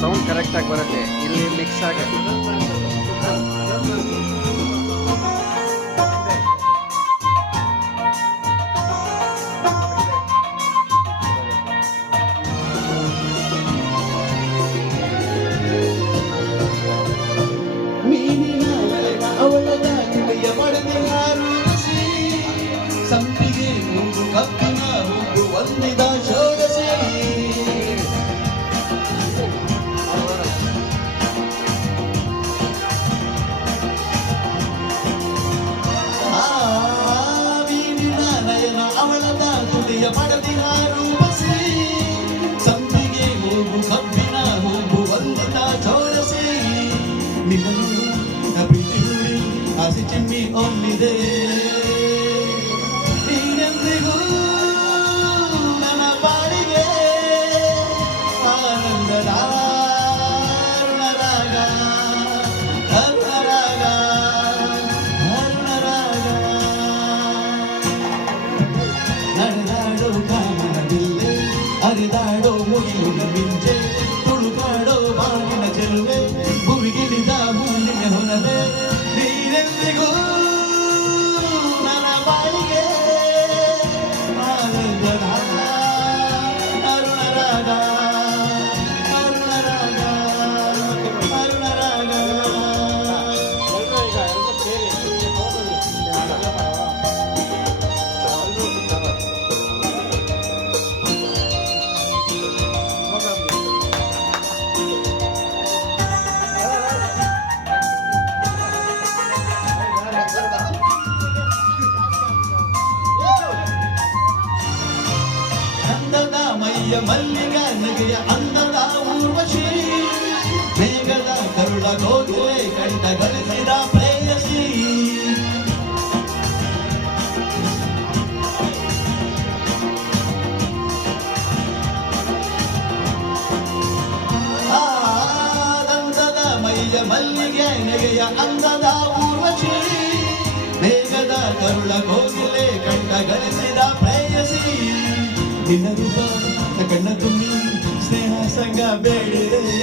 Sound ಕರೆಕ್ಟಾಗಿ ಬರುತ್ತೆ. ಇಲ್ಲಿ ಮಿಕ್ಸ್ ಆಗುತ್ತೆ ಅವಳ ದಾಟಿಮೆಯ ಪಡೆದಿನಾರು ಸಂಪಿಗೆ ಹೋಗು ಕಪ್ಪಿನ ಒಂದಿದ ಹೂವು ಹೂವು ಒಂದಿನ ಷೋಡಸಿ ನಿನ್ನನ್ನು ಒಮ್ಮಿದೆ. ನೀನೆಂದಿಗೂ ನನ್ನ ಬಾಳಿಗೆ ಆನಂದದ ಅರುಣರಾಗ ಅರುಣರಾಗ ಅರುಣರಾಗ ನಡೆದಾಡೋ ಕಾಮನ ಬಿಲ್ಲೆ ಅರಿದಾಡೋ ಮುಗಿಲಿನ ಮಿಂಚೆ, ತುಳುಕಾಡೋ ಬಾಗಿನ ಚೆಲುವೆ ಭುವಿಗಿಳಿದ ಮುಂದಿನ ಹೊನಲೆ ನೀನೆಂದಿಗೂ ಮೈಯ ಮಲ್ಲಿಗ ನಗೆಯ ಅಂದದ ಊರ್ವಶಿ. ಮೇಘದ ಕರುಳ ಕೋಗಿಲೆ ಕಂಡ ಗಳಿಸಿದ ಪ್ರೇಯಸಿ. ಆ ದಂತದ ಮೈಯ ಮಲ್ಲಿಗೆ, ನಗೆಯ ಅಂದದ ಊರ್ವಶಿ. ಮೇಘದ ಕರುಳ ಕೋಗಿಲೆ ಕಂಡ ಗಳಿಸಿದ ಪ್ರೇಯಸಿ. ನಿನ್ನ sen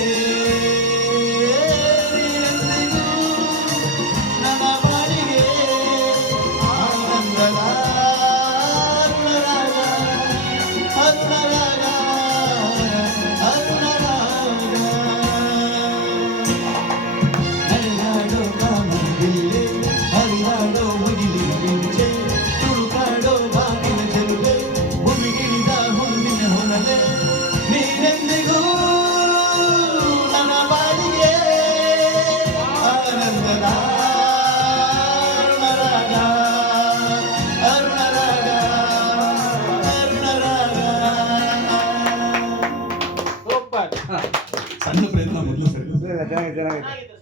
ಚೆನ್ನಾಗಿದೆ ಚೆನ್ನಾಗಿದೆ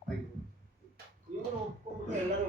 ಚೆನ್ನಾಗಿದೆ. ಇವರು ಒಪ್ಕೊಂಡ್ಬಿಟ್ಟು ಎಲ್ಲರೂ